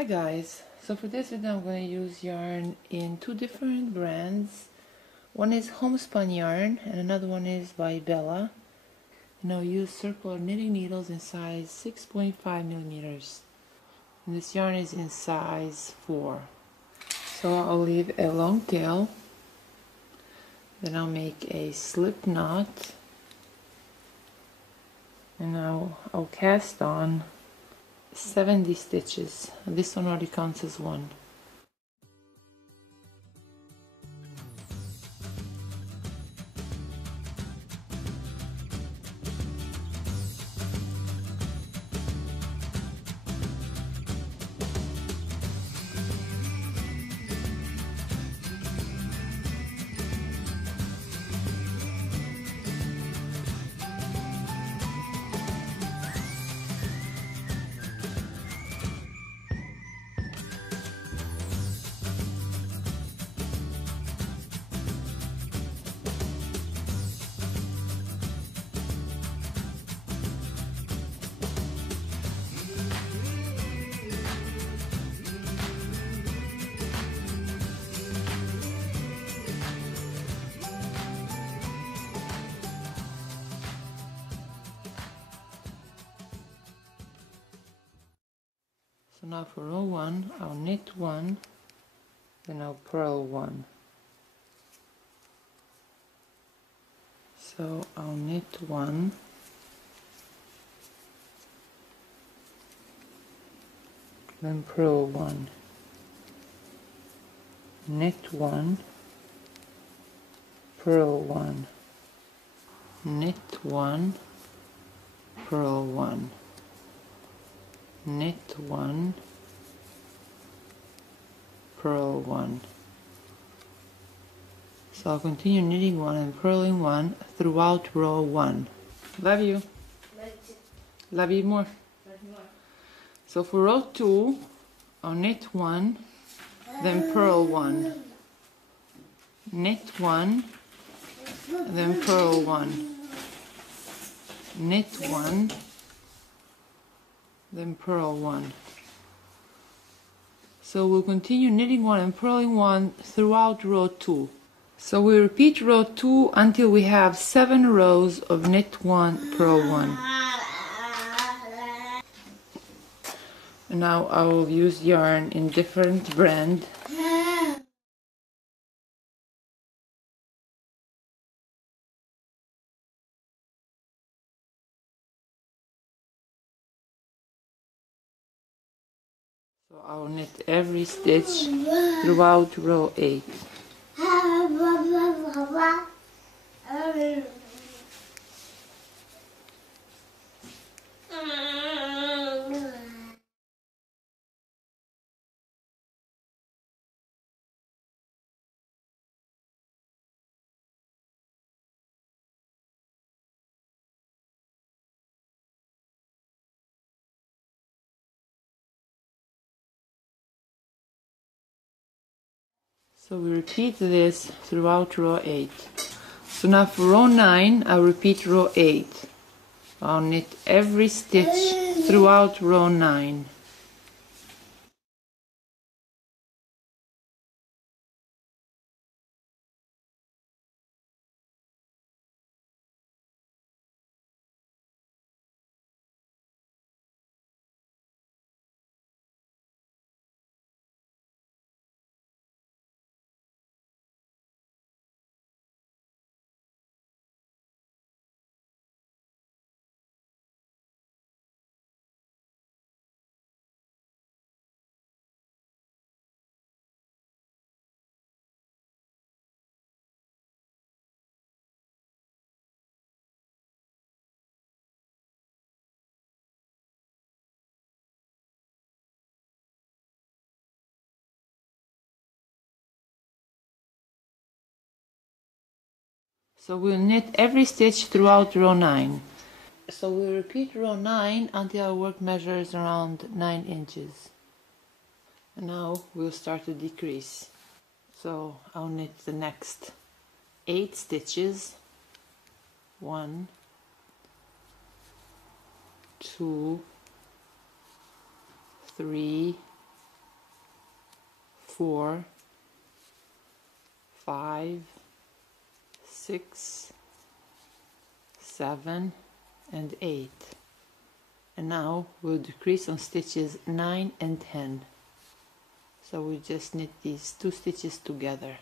Hi guys, so for this video I'm going to use yarn in two different brands. One is Homespun yarn and another one is by Bella. And I'll use circular knitting needles in size 6.5 millimeters. And this yarn is in size 4. So I'll leave a long tail, then I'll make a slip knot, and I'll cast on 70 stitches. This one already counts as one. So now for row 1, I'll knit 1, then I'll purl 1. So I'll knit 1, then purl 1, knit 1, purl 1, knit 1, purl 1, knit 1, purl 1. So I'll continue knitting 1 and purling 1 throughout row 1. Love you. Love you more. So for row 2, I'll knit 1, then purl 1, knit 1, then purl 1, knit 1, then purl 1. So we'll continue knitting 1 and purling 1 throughout row 2. So we repeat row 2 until we have 7 rows of knit 1, purl 1. And now I will use yarn in different brand. So I'll knit every stitch throughout row 8. So we repeat this throughout row 8. So now for row 9, I'll repeat row 8. I'll knit every stitch throughout row 9. So we'll knit every stitch throughout row 9. So we'll repeat row 9 until our work measures around 9 inches. And now we'll start to decrease. So I'll knit the next 8 stitches. 1, 2, 3, 4, 5, 6, 7, and 8. And now we'll decrease on stitches 9 and 10. So we just knit these 2 stitches together.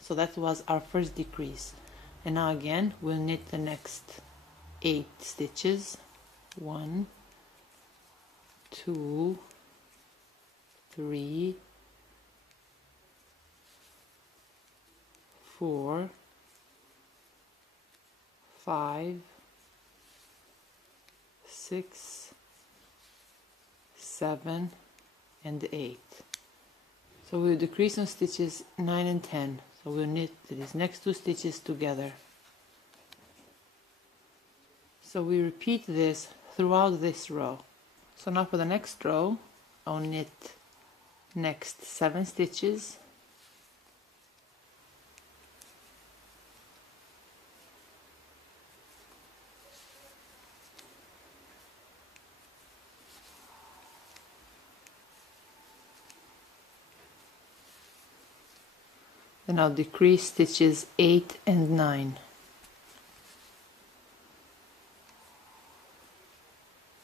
So that was our first decrease. And now again we'll knit the next 8 stitches. 1, 2, 3, 4, 5, 6, 7, and 8. So we'll decrease on stitches 9 and 10. So we'll knit these next 2 stitches together. So we repeat this throughout this row. So now for the next row, I'll knit next 7 stitches. Then I'll decrease stitches 8 and 9.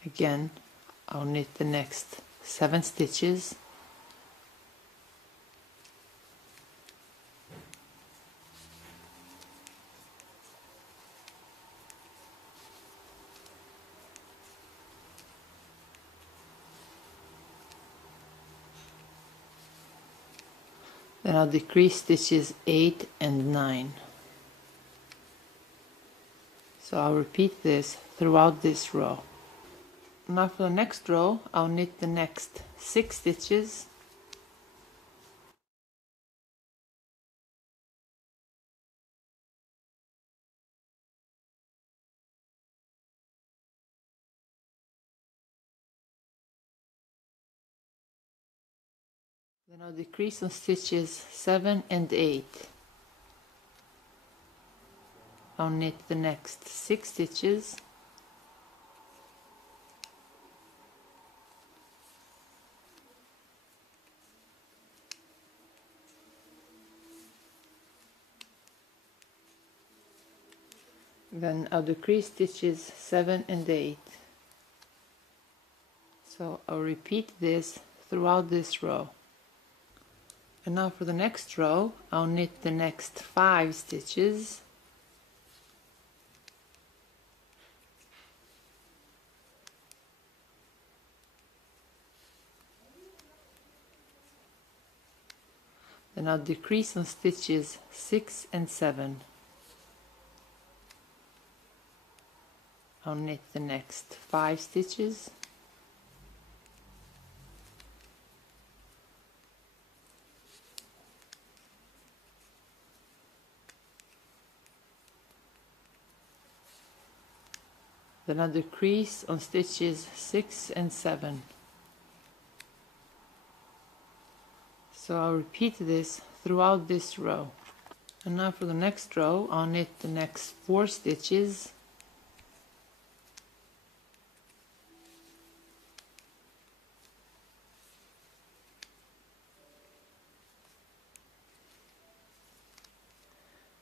Again, I'll knit the next 7 stitches. Then I'll decrease stitches 8 and 9. So I'll repeat this throughout this row. Now for the next row, I'll knit the next 6 stitches. Then I'll decrease on stitches 7 and 8. I'll knit the next 6 stitches. Then I'll decrease stitches 7 and 8. So I'll repeat this throughout this row. And now for the next row, I'll knit the next 5 stitches. Then I'll decrease on stitches 6 and 7. I'll knit the next 5 stitches. Then I'll decrease on stitches 6 and 7. So I'll repeat this throughout this row. And now for the next row, I'll knit the next 4 stitches.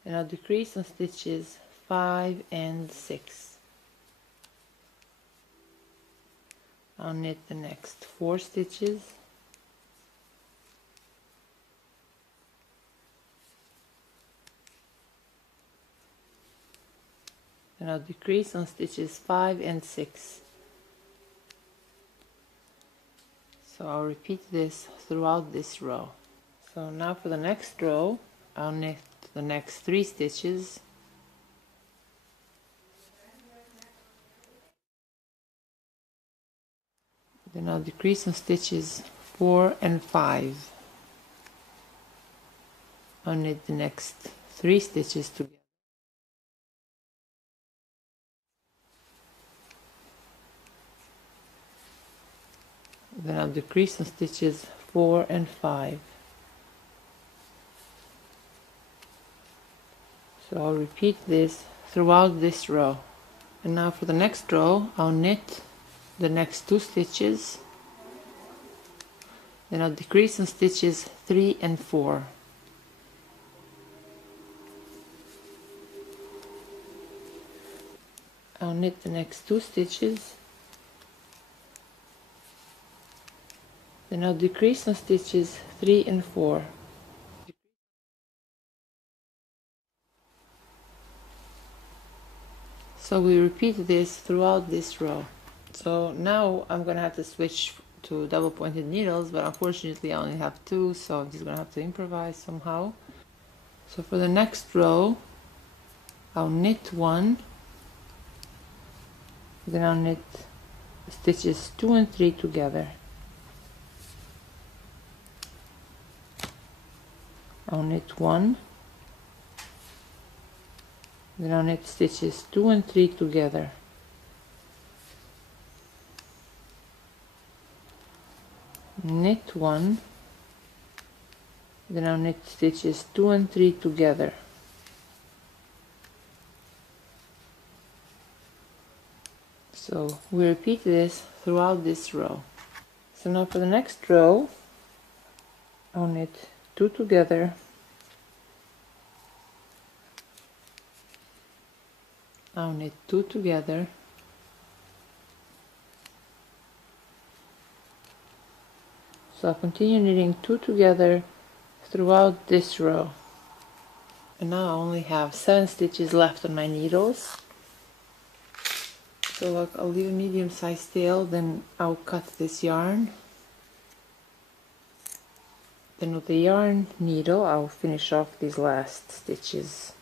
And I'll decrease on stitches 5 and 6. I'll knit the next 4 stitches. And I'll decrease on stitches 5 and 6. So I'll repeat this throughout this row. So now for the next row, I'll knit the next 3 stitches. Then I'll decrease on stitches 4 and 5. I'll knit the next 3 stitches together. Then I'll decrease on stitches 4 and 5. So I'll repeat this throughout this row. And now for the next row, I'll knit the next 2 stitches. Then I'll decrease on stitches 3 and 4. I'll knit the next 2 stitches. Then I'll decrease on stitches 3 and 4. So we repeat this throughout this row. So now I'm gonna have to switch to double pointed needles, but unfortunately I only have 2, so I'm just gonna have to improvise somehow. So for the next row, I'll knit 1, then I'll knit stitches 2 and 3 together. I'll knit 1, then I'll knit stitches 2 and 3 together. Knit 1, then I'll knit stitches 2 and 3 together. So we repeat this throughout this row. So now for the next row, I'll knit 2 together, I'll knit 2 together, so I'll continue knitting 2 together throughout this row. And now I only have 7 stitches left on my needles. So like I'll leave a medium-sized tail, then I'll cut this yarn. Then with the yarn needle I'll finish off these last stitches.